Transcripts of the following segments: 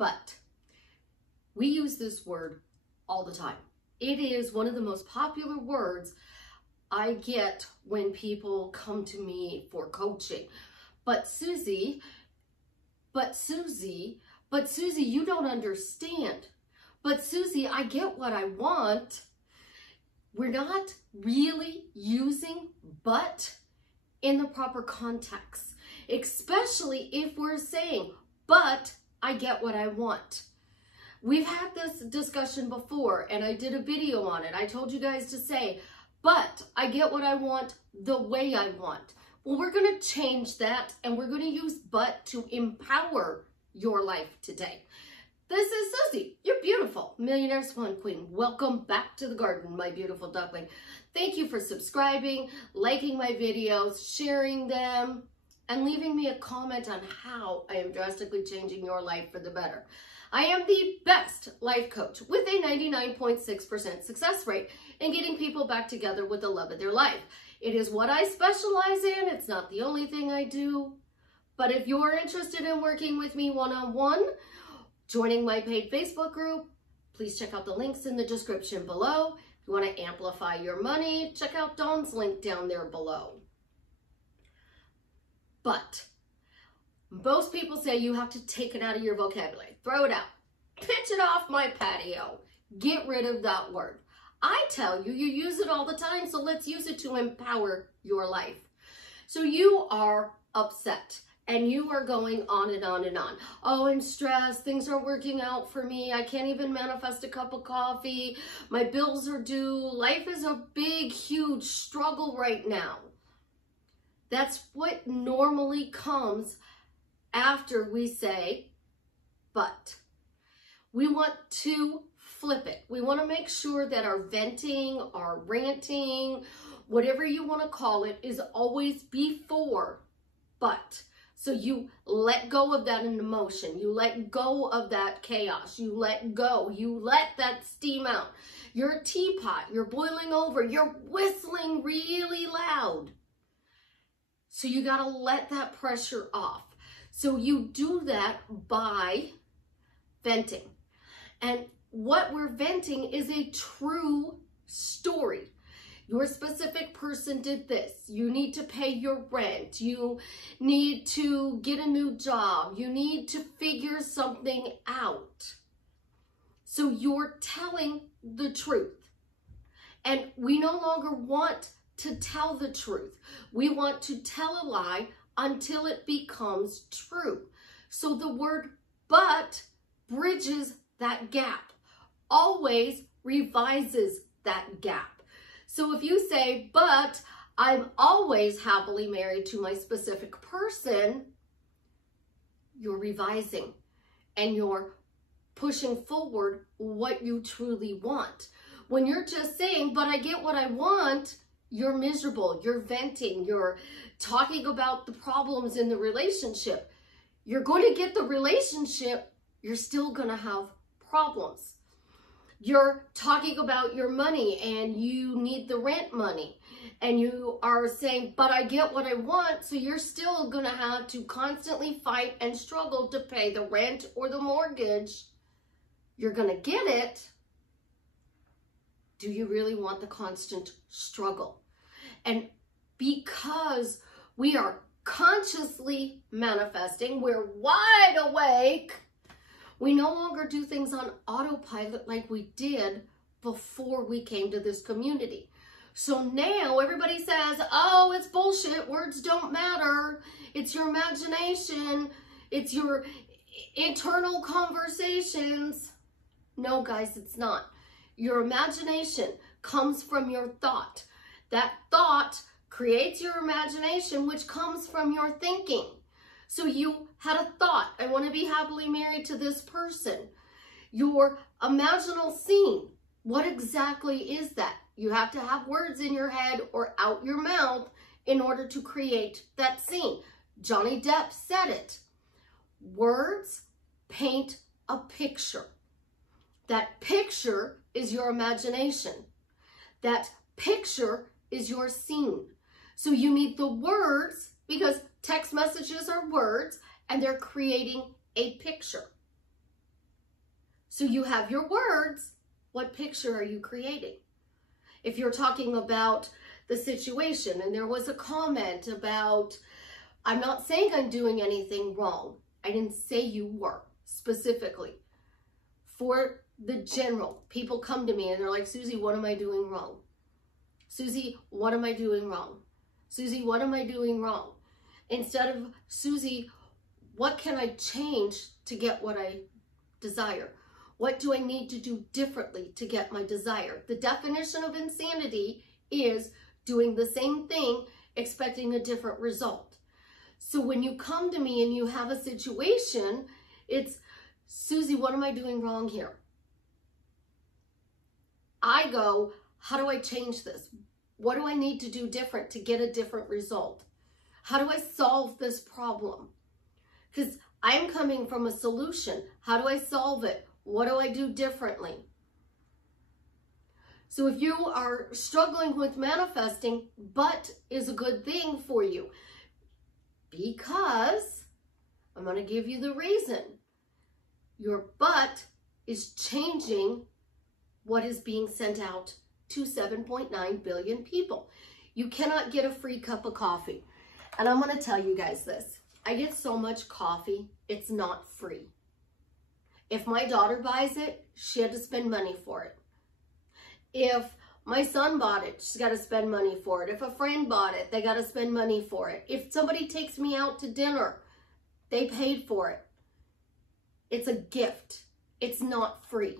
But we use this word all the time. It is one of the most popular words I get when people come to me for coaching. But Susie, you don't understand. But Susie, I get what I want. We're not really using but in the proper context, especially if we're saying, but I get what I want. We've had this discussion before and I did a video on it. I told you guys to say, but I get what I want the way I want. Well, we're going to change that and we're going to use but to empower your life today. This is Susie, your beautiful Millionaire Swan Queen. Welcome back to the garden, my beautiful duckling. Thank you for subscribing, liking my videos, sharing them, and leaving me a comment on how I am drastically changing your life for the better. I am the best life coach with a 99.6% success rate in getting people back together with the love of their life. It is what I specialize in. It's not the only thing I do. But if you're interested in working with me one-on-one, joining my paid Facebook group, please check out the links in the description below. If you want to amplify your money, check out Dawn's link down there below. But most people say you have to take it out of your vocabulary. Throw it out. Pitch it off my patio. Get rid of that word. I tell you, you use it all the time, so let's use it to empower your life. So you are upset and you are going on and on and on. Oh, I'm stressed. Things aren't working out for me. I can't even manifest a cup of coffee. My bills are due. Life is a big, huge struggle right now. That's what normally comes after we say, but. We want to flip it. We want to make sure that our venting, our ranting, whatever you want to call it, is always before but. So you let go of that emotion. You let go of that chaos. You let go. You let that steam out. You're a teapot. You're boiling over. You're whistling really loud. So you got to let that pressure off. So you do that by venting. And what we're venting is a true story. Your specific person did this. You need to pay your rent. You need to get a new job. You need to figure something out. So you're telling the truth. And we no longer want to tell the truth. We want to tell a lie until it becomes true. So the word but bridges that gap, always revises that gap. So if you say, but I'm always happily married to my specific person, you're revising and you're pushing forward what you truly want. When you're just saying, but I get what I want, you're miserable, you're venting, you're talking about the problems in the relationship. You're going to get the relationship, you're still going to have problems. You're talking about your money and you need the rent money and you are saying, but I get what I want. So you're still going to have to constantly fight and struggle to pay the rent or the mortgage. You're going to get it. Do you really want the constant struggle? And because we are consciously manifesting, we're wide awake, we no longer do things on autopilot like we did before we came to this community. So now everybody says, oh, it's bullshit. Words don't matter. It's your imagination. It's your internal conversations. No, guys, it's not. Your imagination comes from your thought. That thought creates your imagination, which comes from your thinking. So you had a thought, I want to be happily married to this person. Your imaginal scene, what exactly is that? You have to have words in your head or out your mouth in order to create that scene. Johnny Depp said it. Words paint a picture. That picture is your imagination. That picture is your scene. So you need the words, because text messages are words and they're creating a picture. So you have your words. What picture are you creating? If you're talking about the situation and there was a comment about, I'm not saying I'm doing anything wrong. I didn't say you were specifically. For the general, people come to me and they're like, Susie, what am I doing wrong? Susie, what am I doing wrong? Susie, what am I doing wrong? Instead of, Susie, what can I change to get what I desire? What do I need to do differently to get my desire? The definition of insanity is doing the same thing, expecting a different result. So when you come to me and you have a situation, it's, Susie, what am I doing wrong here? I go, how do I change this? What do I need to do different to get a different result? How do I solve this problem? Because I'm coming from a solution. How do I solve it? What do I do differently? So if you are struggling with manifesting, but is a good thing for you, because I'm going to give you the reason. Your but is changing what is being sent out to 7.9 billion people. You cannot get a free cup of coffee. And I'm going to tell you guys this. I get so much coffee, it's not free. If my daughter buys it, she had to spend money for it. If my son bought it, she's got to spend money for it. If a friend bought it, they got to spend money for it. If somebody takes me out to dinner, they paid for it. It's a gift. It's not free.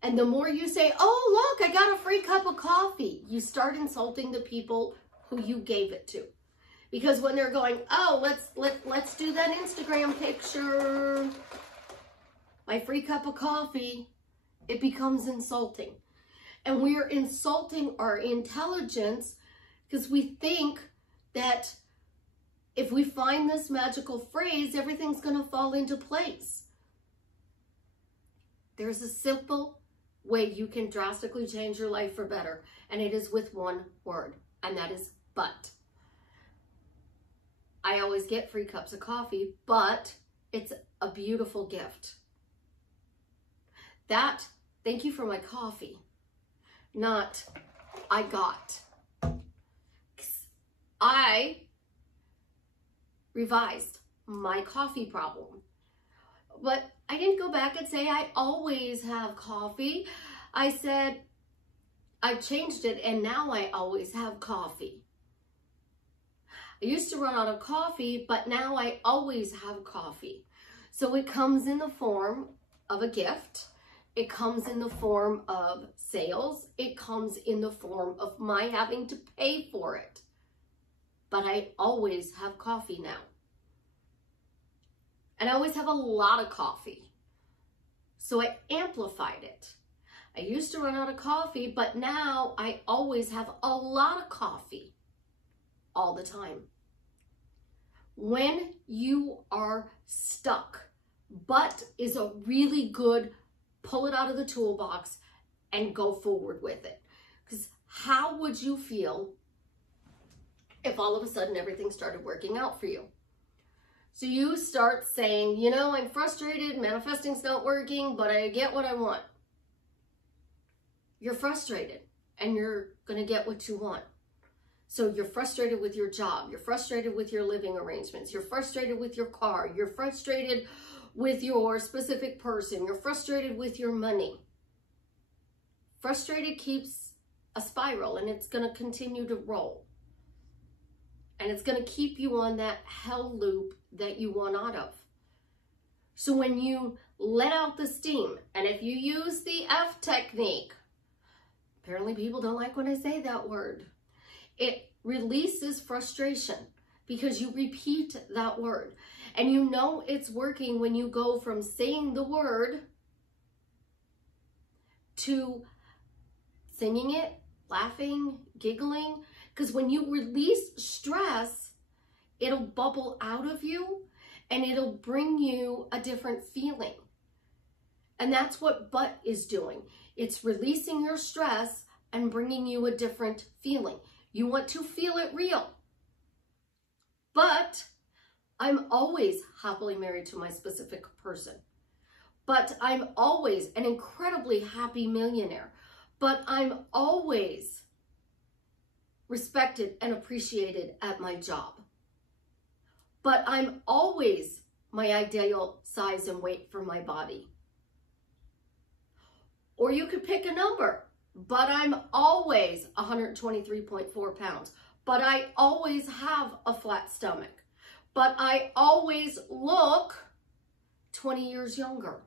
And the more you say, oh, look, I got a free cup of coffee, you start insulting the people who you gave it to. Because when they're going, oh, let's do that Instagram picture, my free cup of coffee, it becomes insulting. And we're insulting our intelligence because we think that if we find this magical phrase, everything's going to fall into place. There's a simple way you can drastically change your life for better, and it is with one word, and that is but. I always get free cups of coffee, but it's a beautiful gift. That, thank you for my coffee, not I got. I revised my coffee problem, but I didn't go back and say I always have coffee. I said I changed it and now I always have coffee. I used to run out of coffee, but now I always have coffee. So it comes in the form of a gift. It comes in the form of sales. It comes in the form of my having to pay for it. But I always have coffee now. And I always have a lot of coffee. So I amplified it. I used to run out of coffee, but now I always have a lot of coffee all the time. When you are stuck, but is a really good pull it out of the toolbox and go forward with it. Because how would you feel if all of a sudden everything started working out for you? So you start saying, you know, I'm frustrated, manifesting's not working, but I get what I want. You're frustrated and you're going to get what you want. So you're frustrated with your job. You're frustrated with your living arrangements. You're frustrated with your car. You're frustrated with your specific person. You're frustrated with your money. Frustrated keeps a spiral and it's going to continue to roll. And it's going to keep you on that hell loop that you want out of. So when you let out the steam, and if you use the F technique, apparently people don't like when I say that word, it releases frustration because you repeat that word. And you know it's working when you go from saying the word to singing it, laughing, giggling. Because when you release stress, it'll bubble out of you and it'll bring you a different feeling. And that's what but is doing. It's releasing your stress and bringing you a different feeling. You want to feel it real. But I'm always happily married to my specific person. but I'm always an incredibly happy millionaire, but I'm always respected and appreciated at my job, but I'm always my ideal size and weight for my body. Or you could pick a number, but I'm always 123.4 pounds, but I always have a flat stomach, but I always look 20 years younger,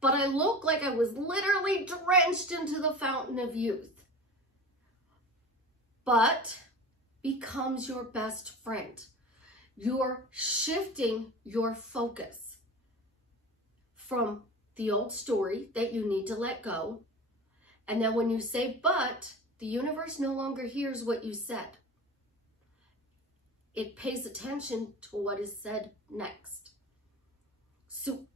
but I look like I was literally drenched into the fountain of youth, but becomes your best friend. You're shifting your focus from the old story that you need to let go. And then when you say, but, the universe no longer hears what you said. It pays attention to what is said next. So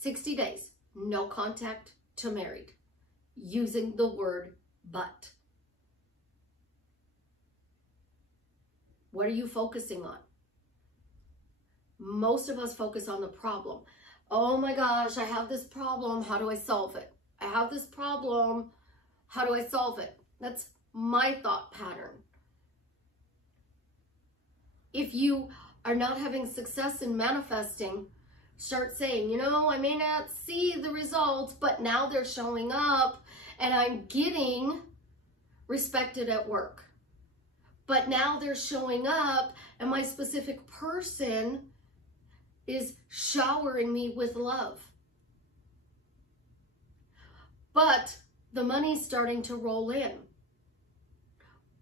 60 days, no contact to married, using the word but. What are you focusing on? Most of us focus on the problem. Oh my gosh, I have this problem. How do I solve it? I have this problem. How do I solve it? That's my thought pattern. If you are not having success in manifesting, start saying, you know, I may not see the results, but now they're showing up and I'm getting respected at work. But now they're showing up and my specific person is showering me with love. But the money's starting to roll in.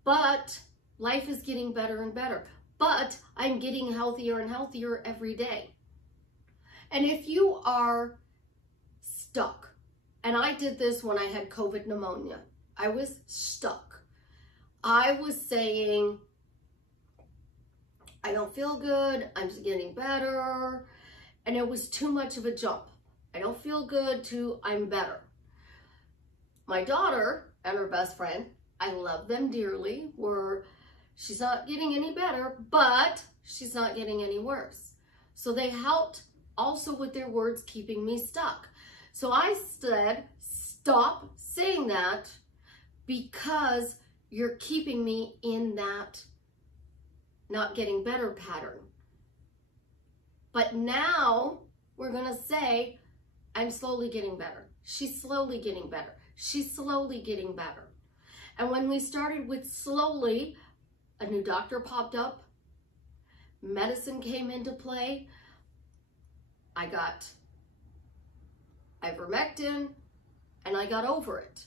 But life is getting better and better. But I'm getting healthier and healthier every day. And if you are stuck, and I did this when I had COVID pneumonia, I was stuck. I was saying, I don't feel good, I'm just getting better, and it was too much of a jump. I don't feel good to I'm better. My daughter and her best friend, I love them dearly, she's not getting any better, but she's not getting any worse. So they helped also with their words keeping me stuck. So I said, stop saying that because you're keeping me in that not getting better pattern. But now we're gonna say, I'm slowly getting better. She's slowly getting better. She's slowly getting better. And when we started with slowly, a new doctor popped up, medicine came into play, I got ivermectin, and I got over it.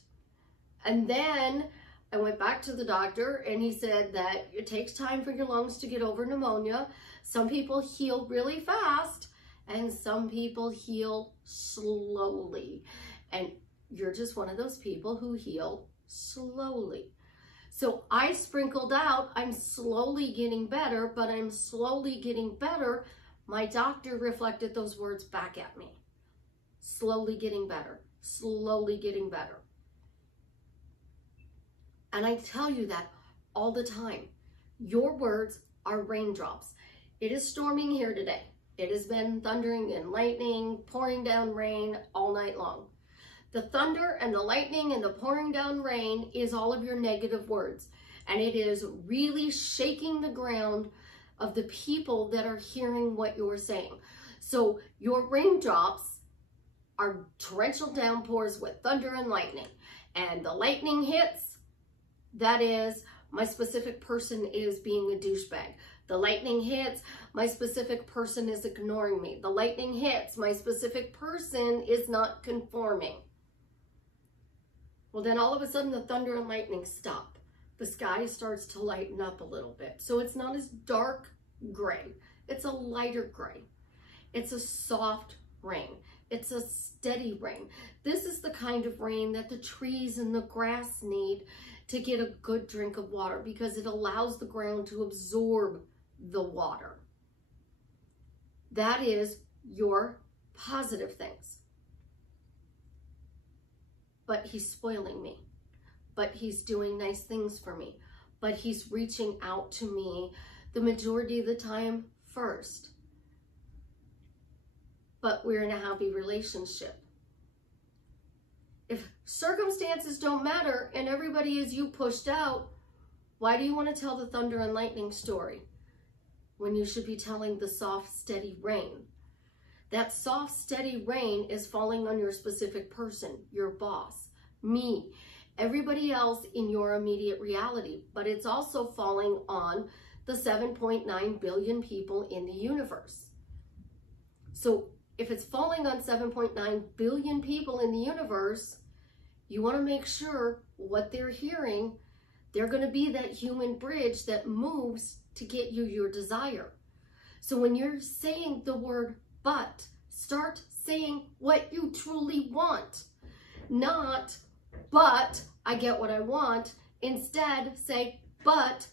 And then I went back to the doctor and he said that it takes time for your lungs to get over pneumonia. Some people heal really fast and some people heal slowly. And you're just one of those people who heal slowly. So I sprinkled out, I'm slowly getting better, but I'm slowly getting better. My doctor reflected those words back at me. Slowly getting better, slowly getting better. And I tell you that all the time. Your words are raindrops. It is storming here today. It has been thundering and lightning, pouring down rain all night long. The thunder and the lightning and the pouring down rain is all of your negative words. And it is really shaking the ground of the people that are hearing what you're saying. So your raindrops are torrential downpours with thunder and lightning. And the lightning hits, that is, my specific person is being a douchebag. The lightning hits, my specific person is ignoring me. The lightning hits, my specific person is not conforming. Well, then all of a sudden the thunder and lightning stop. The sky starts to lighten up a little bit. So it's not as dark gray. It's a lighter gray. It's a soft rain. It's a steady rain. This is the kind of rain that the trees and the grass need to get a good drink of water because it allows the ground to absorb the water. That is your positive things. But he's spoiling me. But he's doing nice things for me. But he's reaching out to me the majority of the time first. but we're in a happy relationship. If circumstances don't matter and everybody is you pushed out, why do you want to tell the thunder and lightning story when you should be telling the soft, steady rain? That soft, steady rain is falling on your specific person, your boss, me, everybody else in your immediate reality, but it's also falling on the 7.9 billion people in the universe. So if it's falling on 7.9 billion people in the universe, you want to make sure what they're hearing, they're going to be that human bridge that moves to get you your desire. So when you're saying the word but, start saying what you truly want. Not, but I get what I want. Instead, say, but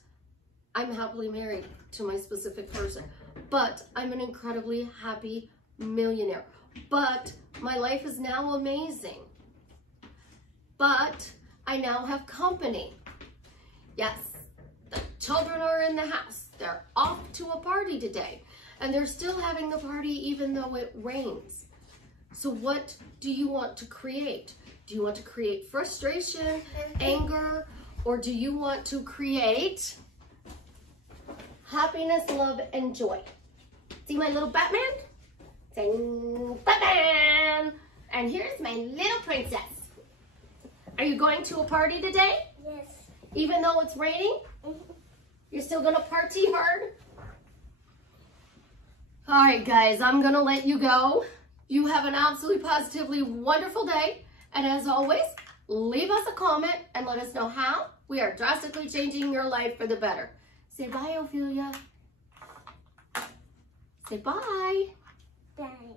I'm happily married to my specific person. But I'm an incredibly happy millionaire. But my life is now amazing. But I now have company. Yes, the children are in the house. They're off to a party today. And they're still having the party even though it rains. So what do you want to create? Do you want to create frustration, anger, or do you want to create happiness, love, and joy? See my little Batman? Saying Batman! And here's my little princess. Are you going to a party today? Yes. Even though it's raining? You're still gonna party hard? All right, guys, I'm going to let you go. You have an absolutely positively wonderful day. And as always, leave us a comment and let us know how we are drastically changing your life for the better. Say bye, Ophelia. Say bye. Bye.